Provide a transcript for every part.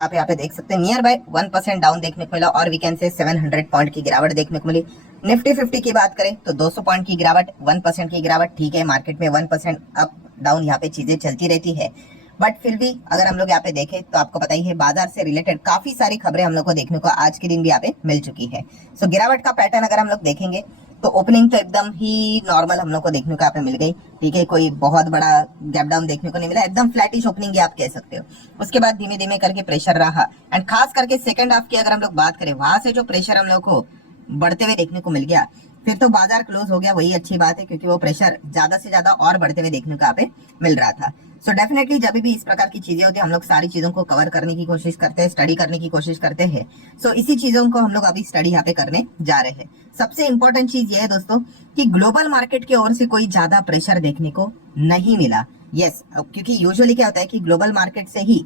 आप यहाँ पे देख सकते हैं नियर बाय 1% डाउन देखने को मिला और वी कैन से 700 पॉइंट की गिरावट देखने को मिली। निफ्टी 50 की बात करें तो 200 पॉइंट की गिरावट, 1% की गिरावट। ठीक है, मार्केट में 1% अप डाउन यहाँ पे चीजें चलती रहती है, बट फिर भी अगर हम लोग यहाँ पे देखें तो आपको पता ही है बाजार से रिलेटेड काफी सारी खबरें हम लोग को देखने को आज के दिन भी यहाँ पे मिल चुकी है। सो गिरावट का पैटर्न अगर हम लोग देखेंगे तो ओपनिंग तो एकदम ही नॉर्मल हम लोग को देखने को यहाँ पे मिल गई। ठीक है, कोई बहुत बड़ा गैप डाउन देखने को नहीं मिला, एकदम फ्लैटिश ओपनिंग ही आप कह सकते हो। उसके बाद धीमे धीमे करके प्रेशर रहा एंड खास करके सेकंड हाफ की अगर हम लोग बात करें वहां से जो प्रेशर हम लोग को बढ़ते हुए देखने को मिल गया, फिर तो बाजार क्लोज हो गया, वही अच्छी बात है क्योंकि वो प्रेशर ज्यादा से ज्यादा और बढ़ते हुए देखने को यहाँ पे मिल रहा था। सो डेफिनेटली जब भी इस प्रकार की चीजें होती है हम लोग सारी चीजों को कवर करने की कोशिश करते हैं, स्टडी करने की कोशिश करते हैं। सो इसी चीजों को हम लोग अभी स्टडी यहाँ पे करने जा रहे हैं। सबसे इंपॉर्टेंट चीज ये है दोस्तों कि ग्लोबल मार्केट की ओर से कोई ज्यादा प्रेशर देखने को नहीं मिला। यस, क्योंकि यूजुअली क्या होता है कि ग्लोबल मार्केट से ही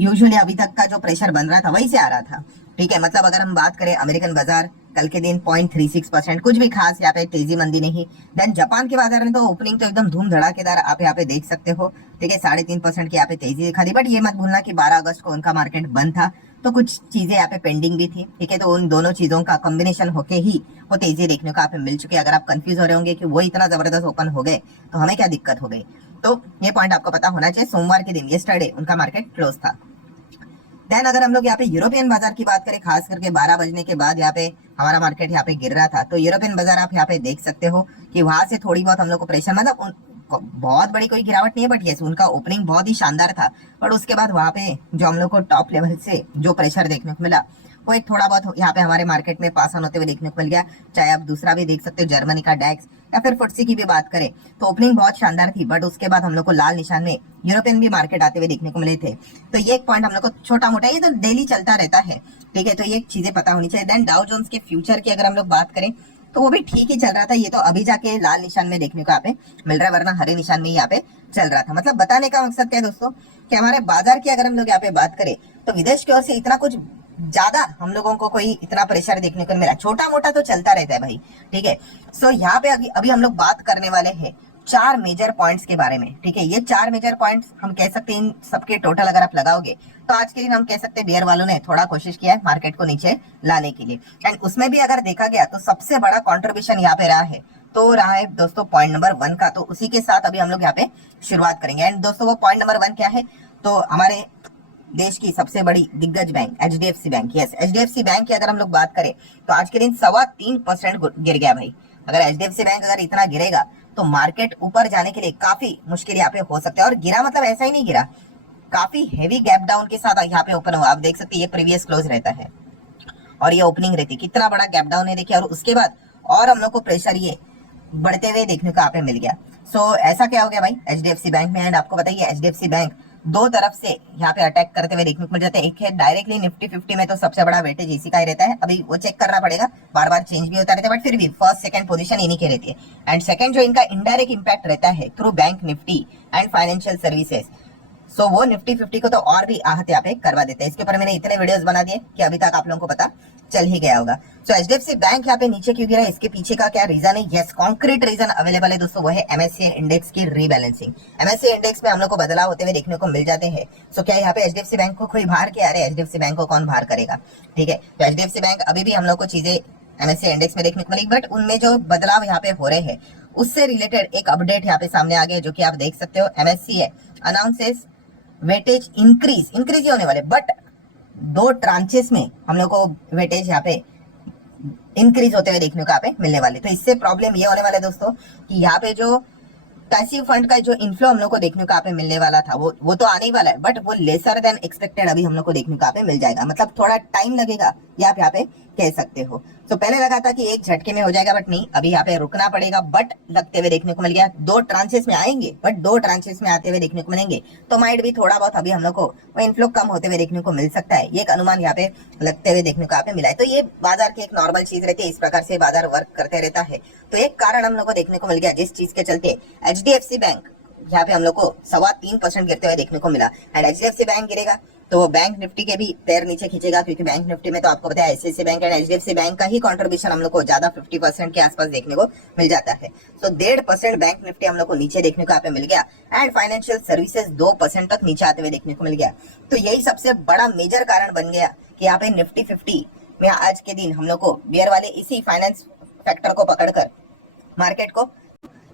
यूजुअली अभी तक का जो प्रेशर बन रहा था वही से आ रहा था। ठीक है, मतलब अगर हम बात करें अमेरिकन बाजार कल के दिन 0.36%, कुछ भी खास यहाँ पे तेजी मंदी नहीं। देन जापान के बाजार में तो ओपनिंग तो एकदम धूम धड़ाकेदार आप यहाँ पे देख सकते हो। ठीक है, 3.5% की यहाँ पे तेजी दिखा दी, बट ये मत भूलना कि 12 अगस्त को उनका मार्केट बंद था तो कुछ चीजें यहाँ पे पेंडिंग भी थी। ठीक है, तो उन दोनों चीजों का कॉम्बिनेशन होके ही वो तेजी देखने को यहाँ पे मिल चुकी है। अगर आप कंफ्यूज हो रहे होंगे कि वो इतना जबरदस्त ओपन हो गए तो हमें क्या दिक्कत हो गई, तो ये पॉइंट आपको पता होना चाहिए। सोमवार के दिन यस्टरडे उनका मार्केट क्लोज था। देन अगर हम लोग यहाँ पे यूरोपियन बाजार की बात करें, खास करके 12 बजने के बाद यहाँ पे हमारा मार्केट यहाँ पे गिर रहा था, तो यूरोपियन बाजार आप यहाँ पे देख सकते हो कि वहां से थोड़ी बहुत हम लोग को प्रेशर, मतलब बहुत बड़ी कोई गिरावट नहीं है, बट यस उनका ओपनिंग बहुत ही शानदार था। बट उसके बाद वहां पे जो हम लोग को टॉप लेवल से जो प्रेशर देखने को मिला वो एक थोड़ा बहुत यहाँ पे हमारे मार्केट में पास ऑन होते हुए देखने को मिल गया। चाहे आप दूसरा भी देख सकते हो, जर्मनी का डैक्स या फिर फुटसी की भी बात करें तो ओपनिंग बहुत शानदार थी, बट उसके बाद हम लोग को लाल निशान में यूरोपियन भी मार्केट आते हुए देखने को मिले थे। तो ये एक पॉइंट हम लोग को छोटा मोटा, ये तो डेली चलता रहता है। ठीक है, तो ये चीजें पता होनी चाहिए। देन डाउ जोन्स के फ्यूचर की अगर हम लोग बात करें तो वो भी ठीक ही चल रहा था, ये तो अभी जाके लाल निशान में देखने को यहाँ पे मिल रहा है, वरना हरे निशान में ही यहाँ पे चल रहा था। मतलब बताने का मकसद क्या है दोस्तों कि हमारे बाजार की अगर हम लोग यहाँ पे बात करें तो विदेश की ओर से इतना कुछ ज्यादा हम लोगों को कोई इतना प्रेशर देखने को मिला, छोटा मोटा तो चलता रहता है भाई। ठीक है, सो यहाँ पे अभी हम लोग बात करने वाले हैं 4 मेजर पॉइंट्स के बारे में। ठीक है, ये 4 मेजर पॉइंट्स हम कह सकते हैं इन सबके टोटल अगर आप लगाओगे तो आज के दिन हम कह सकते हैं बियर वालों ने थोड़ा कोशिश किया है मार्केट को नीचे लाने के लिए। एंड उसमें भी अगर देखा गया तो सबसे बड़ा कॉन्ट्रीब्यूशन यहाँ पे रहा है, तो रहा है दोस्तों पॉइंट नंबर 1 का। तो उसी के साथ अभी हम लोग यहाँ पे शुरुआत करेंगे। एंड दोस्तों वो पॉइंट नंबर 1 क्या है, तो हमारे देश की सबसे बड़ी दिग्गज bank HDFC bank. Yes, HDFC bank की अगर हम लोग बात करें तो आज के दिन 3.25% गिर गया भाई। अगर एचडीएफसी बैंक अगर इतना गिरेगा तो मार्केट ऊपर जाने के लिए काफी मुश्किल यहाँ पे हो सकता है। और गिरा मतलब ऐसा ही नहीं गिरा, काफी हेवी गैप डाउन के साथ यहाँ पे ओपन हुआ। आप देख सकते हैं ये प्रीवियस क्लोज रहता है और ये ओपनिंग रहती है, कितना बड़ा गैप डाउन है देखिए। और उसके बाद और हम लोग को प्रेशर ये बढ़ते हुए देखने को यहाँ पे मिल गया। सो ऐसा क्या हो गया भाई एचडीएफसी बैंक में। एंड आपको बताइए एचडीएफसी बैंक दो तरफ से यहाँ पे अटैक करते हुए देखने को मिल जाते हैं। एक है डायरेक्टली निफ्टी 50 में, तो सबसे बड़ा वेटेज इसी का ही रहता है, अभी वो चेक करना पड़ेगा, बार बार चेंज भी होता रहता है, बट फिर भी फर्स्ट सेकंड पोजीशन इन्हीं की रहती है। एंड सेकंड जो इनका इनडायरेक्ट इंपैक्ट रहता है through bank Nifty and financial services, so वो निफ्टी 50 को तो और भी आहत यहाँ पे करवा देते हैं। इसके ऊपर मैंने इतने वीडियोस बना दिए कि अभी तक आप लोगों को पता चल ही गया होगा। सो एचडीएफसी बैंक यहाँ पे नीचे क्यों गिरा, इसके पीछे का क्या रीजन है? यस, कॉन्क्रीट रीजन अवेलेबल है दोस्तों, वो है एमएससीआई इंडेक्स की रीबैलेंसिंग। एमएससीआई इंडेक्स में हम लोग को बदलाव होते हुए देखने को मिल जाते हैं। सो क्या यहाँ पे एचडीएफसी बैंक को कोई बाहर किया? अरे एचडीएफसी बैंक को कौन बाहर करेगा। ठीक है, तो एचडीएफसी बैंक अभी भी हम लोग को चीजें एमएससीआई इंडेक्स में देखने को मिलेगी, बट उनमें जो बदलाव यहाँ पे हो रहे हैं उससे रिलेटेड एक अपडेट यहाँ पे सामने आ गया, जो कि आप देख सकते हो। एमएससीआई अनाउंसेस वेटेज इंक्रीज ही होने वाले, बट 2 ट्रांचेस में हम लोग को वेटेज यहाँ पे इंक्रीज होते हुए देखने को यहाँ पे मिलने वाले। तो इससे प्रॉब्लम ये होने वाला है दोस्तों कि यहाँ पे जो पैसिव फंड का जो इनफ्लो हम लोग को देखने को यहाँ पे मिलने वाला था वो तो आने ही वाला है, बट वो लेसर देन एक्सपेक्टेड अभी हम लोग को देखने को यहाँ पे मिल जाएगा। मतलब थोड़ा टाइम लगेगा, ये आप यहाँ पे कह सकते हो। तो पहले लगा था कि एक झटके में हो जाएगा, बट नहीं, अभी यहाँ पे रुकना पड़ेगा। बट लगते हुए देखने को मिल गया 2 ट्रांचेस में आएंगे, बट 2 ट्रांचेस में आते हुए देखने को मिलेंगे, तो माइट भी थोड़ा बहुत अभी हम लोग को वो इनफ्लो कम होते हुए देखने को मिल सकता है। ये एक अनुमान यहाँ पे लगते हुए देखने को यहाँ पे मिला है। तो ये बाजार की एक नॉर्मल चीज रहती है, इस प्रकार से बाजार वर्क करते रहता है। तो एक कारण हम लोग को देखने को मिल गया जिस चीज के चलते एचडीएफसी बैंक यहाँ पे हम लोग को 3.25% गिरते हुए देखने को मिला। एंड एचडीएफसी बैंक गिरेगा तो वो बैंक निफ्टी के भी पैर नीचे खींचेगा, क्योंकि बैंक निफ्टी में तो आपको पता है ICICI bank and HDFC bank का ही कंट्रीब्यूशन हम लोग को ज्यादा 50% के आसपास देखने को मिल जाता है। तो 1.5% बैंक निफ्टी हम लोग को नीचे देखने को यहाँ पे मिल गया एंड फाइनेंशियल सर्विसेज 2% तक नीचे आते हुए देखने को मिल गया। तो यही सबसे बड़ा मेजर कारण बन गया कि यहाँ पे निफ्टी 50 में आज के दिन हम लोग को बियर वाले इसी फाइनेंस फैक्टर को पकड़कर मार्केट को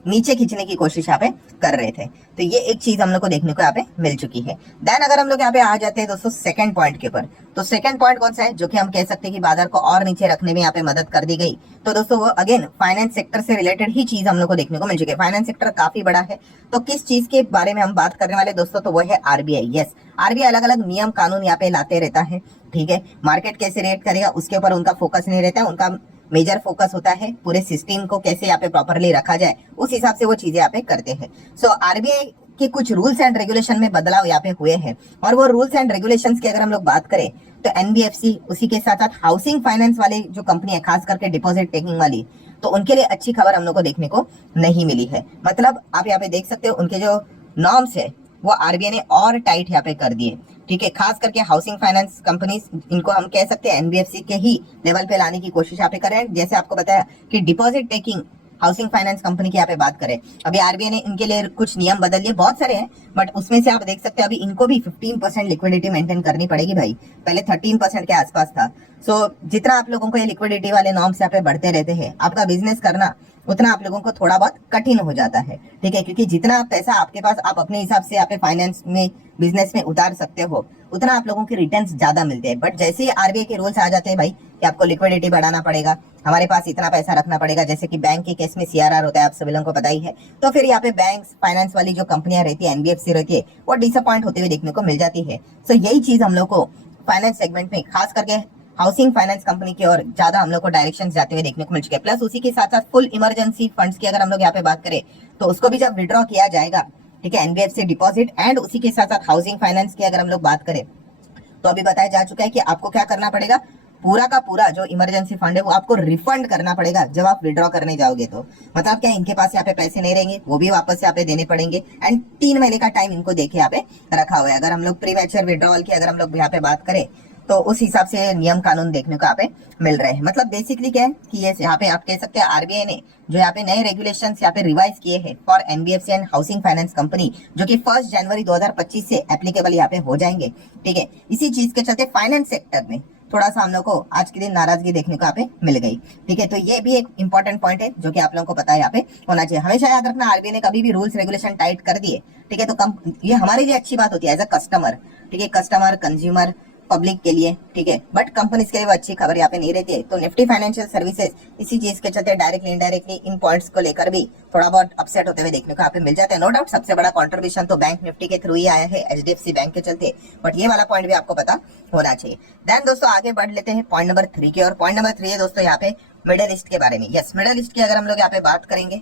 नीचे खींचने की कोशिश यहाँ पे कर रहे थे। तो ये एक चीज हम लोग को देखने को यहाँ पे मिल चुकी है। देन अगर हम लोग यहाँ पे आ जाते हैं दोस्तों सेकंड पॉइंट के ऊपर, तो सेकंड पॉइंट कौन सा है जो कि हम कह सकते हैं कि बाजार को और नीचे रखने में यहाँ पे मदद कर दी गई, तो दोस्तों वो अगेन फाइनेंस सेक्टर से रिलेटेड ही चीज हम लोग को देखने को मिल चुकी है। फाइनेंस सेक्टर काफी बड़ा है, तो किस चीज के बारे में हम बात करने वाले दोस्तों, तो वो है RBI। यस, RBI अलग अलग नियम कानून यहाँ पे लाते रहता है, ठीक है। मार्केट कैसे रिएक्ट करेगा उसके ऊपर उनका फोकस नहीं रहता है, उनका मेजर फोकस होता है पूरे सिस्टम को कैसे यहाँ पे प्रॉपरली रखा जाए, उस हिसाब से वो चीजें यहाँ पे करते हैं। सो RBI के कुछ रूल्स एंड रेगुलेशन में बदलाव यहाँ पे हुए हैं, और वो रूल्स एंड रेगुलेशंस की अगर हम लोग बात करें तो NBFC उसी के साथ साथ हाउसिंग फाइनेंस वाले जो कंपनी है, खास करके डिपॉजिट टेकिंग वाली, तो उनके लिए अच्छी खबर हम लोग को देखने को नहीं मिली है। मतलब आप यहाँ पे देख सकते हो उनके जो नॉर्म्स है वो RBI ने और टाइट यहाँ पे कर दिए, ठीक है। खास करके हाउसिंग फाइनेंस कंपनीज, इनको हम कह सकते हैं NBFC के ही लेवल पे लाने की कोशिश यहाँ पे कर रहे हैं। जैसे आपको बताया कि deposit taking housing finance company की यहाँ पे बात करें, अभी RBI ने इनके लिए कुछ नियम बदल लिए, बहुत सारे हैं, बट उसमें से आप देख सकते हो अभी इनको भी 15% लिक्विडिटी मेंटेन करनी पड़ेगी भाई, पहले 13% के आसपास था। सो जितना आप लोगों को ये लिक्विडिटी वाले नॉर्म्स यहाँ पे बढ़ते रहते हैं, आपका बिजनेस करना उतना आप लोगों को थोड़ा बहुत कठिन हो जाता है, ठीक है। क्योंकि जितना पैसा आपके पास आप अपने हिसाब से यहाँ पे फाइनेंस में बिजनेस में उतार सकते हो, उतना आप लोगों के रिटर्न्स ज्यादा मिलते हैं। बट जैसे ही RBI के रूल्स आ जाते हैं भाई कि आपको लिक्विडिटी बढ़ाना पड़ेगा, हमारे पास इतना पैसा रखना पड़ेगा, जैसे कि बैंक के केस में CRR होता है, आप सभी लोगों को पता ही है, तो फिर यहाँ पे बैंक फाइनेंस वाली जो कंपनियां रहती है, NBFC रहती है, वो डिसअपॉइंट होते हुए देखने को मिल जाती है। सो यही चीज हम लोग को फाइनेंस सेगमेंट में, खास करके हाउसिंग फाइनेंस कंपनी की ओर ज्यादा हम लोग को डायरेक्शन जाते हुए देखने को मिल चुके हैं। प्लस उसी के साथ साथ फुल इमरजेंसी फंड्स की अगर हम लोग यहाँ पे बात करें, तो उसको भी जब विड्रॉ किया जाएगा, ठीक है, NBFC डिपॉजिट एंड उसी के साथ साथ हाउसिंग फाइनेंस की अगर हम लोग बात करें, तो अभी बताया जा चुका है कि आपको क्या करना पड़ेगा, पूरा का पूरा जो इमरजेंसी फंड है वो आपको रिफंड करना पड़ेगा जब आप विड्रॉ करने जाओगे। तो मतलब क्या, इनके पास यहाँ पे पैसे नहीं रहेंगे, वो भी वापस यहाँ पे देने पड़ेंगे, एंड 3 महीने का टाइम इनको देखे यहाँ पे रखा हुआ है। अगर हम लोग प्री मैच्योर विड्रॉवल की अगर हम लोग यहाँ पे बात करें, तो उस हिसाब से नियम कानून देखने को यहाँ पे मिल रहे हैं। मतलब बेसिकली क्या है कि ये यहाँ पे आप कह सकते हैं RBI ने जो यहाँ पे नए रेगुलेशंस यहाँ पे रिवाइज किए हैं for NBFC and housing finance company, जो कि 1 जनवरी 2025 से एप्लीकेबल यहाँ पे हो जाएंगे, ठीक है। इसी चीज के चलते फाइनेंस सेक्टर में थोड़ा सा हम लोग को आज के दिन नाराजगी देखने को यहाँ पे मिल गई, ठीक है। तो ये भी एक इंपॉर्टेंट पॉइंट है जो कि आप लोगों को पता है यहाँ पे होना चाहिए। हमेशा याद रखना, RBI ने कभी भी रूल्स रेगुलेशन टाइट कर दिए, ठीक है, तो ये हमारे लिए अच्छी बात होती है एज अ कस्टमर, ठीक है, कस्टमर कंज्यूमर पब्लिक के लिए, ठीक है, बट कंपनीज के लिए वो अच्छी खबर यहाँ पे नहीं रहती है। तो निफ्टी फाइनेंशियल सर्विसेज इसी चीज के चलते डायरेक्टली इनडायरेक्टली इन पॉइंट्स को लेकर भी थोड़ा बहुत अपसेट होते हुए देखने को यहाँ पे मिल जाते हैं। नो डाउट सबसे बड़ा कंट्रीब्यूशन तो बैंक निफ्टी के थ्रू ही आया है, HDFC बैंक के चलते, बट ये वाला पॉइंट भी आपको पता होना चाहिए। देन दोस्तों आगे बढ़ लेते हैं पॉइंट नंबर 3 की, और पॉइंट नंबर 3 है दोस्तों यहाँ पे मिडल ईस्ट के बारे में। यस, मिडल ईस्ट की अगर हम लोग यहाँ पे बात करेंगे,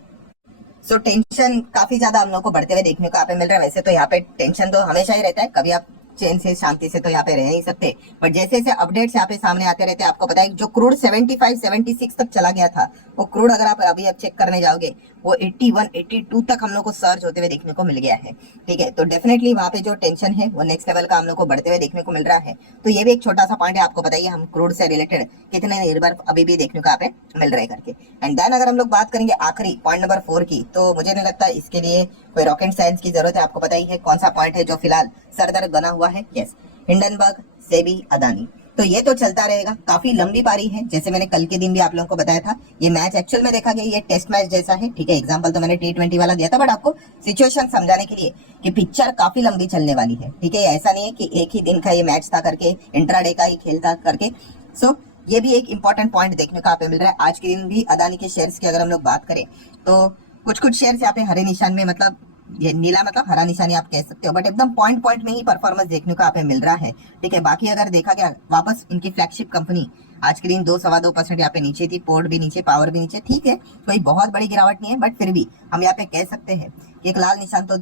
सो टेंशन काफी ज्यादा हम लोग को बढ़ते हुए देखने को यहाँ पे मिल रहा है। वैसे तो यहाँ पे टेंशन तो हमेशा ही रहता है, कभी आप चैन से शांति से तो यहाँ पे रह नहीं सकते, बट जैसे जैसे अपडेट्स यहाँ पे सामने आते रहते हैं, आपको पता है जो क्रूड 75 76 तक चला गया था, वो क्रूड अगर आप अभी अब चेक करने जाओगे वो 81 82 तक हम लोग को सर्ज होते हुए देखने को मिल गया है, ठीक है। तो डेफिनेटली वहाँ पे जो टेंशन है वो नेक्स्ट लेवल का हम लोग को बढ़ते हुए देखने को मिल रहा है। तो ये भी एक छोटा सा पॉइंट है, आपको बताइए हम क्रूड से रिलेटेड कितने निर्भर अभी भी देखने को यहाँ पे मिल रहे करके। एंड देन अगर हम लोग बात करेंगे आखिरी पॉइंट नंबर 4 की, तो मुझे नहीं लगता इसके लिए कोई रॉकेट साइंस की जरूरत है, आपको पता ही है कौन सा पॉइंट है जो फिलहाल सरदर्द बना हुआ है। Yes, Hindenburg, SEBI, Adani. तो ये तो चलता रहेगा, काफी लंबी पारी है, जैसे मैंने कल के दिन भी आप लोगों को बताया था। ये मैच एक्चुअल में देखा गया ये टेस्ट मैच जैसा है, ठीक है। एग्जांपल तो मैंने T20 वाला दिया था, बट आपको सिचुएशन समझाने के लिए कि पिक्चर काफी लंबी चलने वाली है, ठीक है। ऐसा नहीं है कि एक ही दिन का ये मैच था करके, इंट्राडे का ही खेल था करके। सो ये भी एक इंपॉर्टेंट पॉइंट देखने को यहाँ पे मिल रहा है। आज के दिन भी अदानी के शेयर्स की अगर हम लोग बात करें, तो कुछ शेयर्स यहाँ पे हरे निशान में, मतलब ये नीला मतलब हरा निशानी आप कह सकते हो, बट एकदम पॉइंट में ही परफॉर्मेंस देखने को यहाँ पे मिल रहा है, ठीक है। बाकी अगर देखा गया वापस इनकी फ्लैगशिप कंपनी आज के दिन 2-2.25% यहाँ पे नीचे थी, पोर्ट भी नीचे, पावर भी नीचे, ठीक है, कोई बहुत बड़ी गिरावट नहीं है, बट फिर भी हम यहाँ पे कह सकते हैं कि एक लाल निशान तो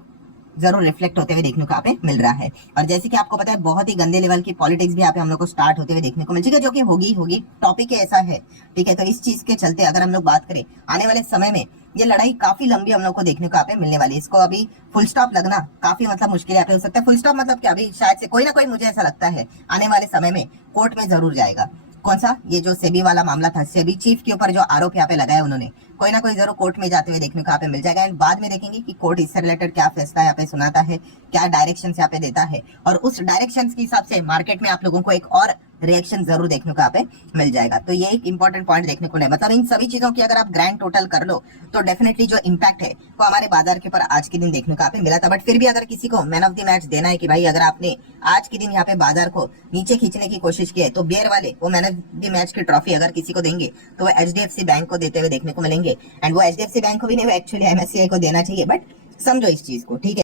जरूर रिफ्लेक्ट होते हुए देखने को यहाँ पे मिल रहा है। और जैसे कि आपको पता है बहुत ही गंदे लेवल की पॉलिटिक्स भी यहाँ पे हम लोग को स्टार्ट होते हुए देखने को मिल, ठीक है, जो कि होगी टॉपिक ऐसा है, ठीक है। तो इस चीज के चलते अगर हम लोग बात करें आने वाले समय में ये लड़ाई काफी लंबी हम लोग को देखने को यहाँ पे मिलने वाली है। इसको अभी फुल स्टॉप लगना काफी मतलब मुश्किल यहाँ पे हो सकता है। फुल स्टॉप मतलब क्या, अभी शायद से कोई ना कोई, मुझे ऐसा लगता है आने वाले समय में कोर्ट में जरूर जाएगा। कौन सा, ये जो सेबी वाला मामला था, सेबी चीफ के ऊपर जो आरोप यहाँ पे लगाया उन्होंने, कोई ना कोई जरूर कोर्ट में जाते हुए देखने को यहाँ पे मिल जाएगा। एंड बाद में देखेंगे कि कोर्ट इससे रिलेटेड क्या फैसला यहाँ पे सुनाता है, क्या डायरेक्शन यहाँ पे देता है, और उस डायरेक्शन के हिसाब से मार्केट में आप लोगों को एक और रिएक्शन जरूर देखने को यहाँ पे मिल जाएगा। तो ये एक इंपॉर्टेंट पॉइंट देखने को मिला, मतलब इन सभी चीजों की अगर आप ग्रैंड टोटल कर लो तो डेफिनेटली जो इम्पैक्ट है वो हमारे बाजार के ऊपर आज के दिन देखने को यहाँ पे मिला था। बट फिर भी अगर किसी को मैन ऑफ द मैच देना है कि भाई अगर आपने आज के दिन यहाँ पे बाजार को नीचे खींचने की कोशिश की है, तो बेयर वाले वो मैन ऑफ द मैच की ट्रॉफी अगर किसी को देंगे तो वो एचडीएफसी बैंक को देते हुए देखने को मिलेंगे। एंड वो एचडीएफसी बैंक को भी नहीं, वो एक्चुअली एमएससीआई को देना चाहिए। बट समझो इस चीज को, ठीक है।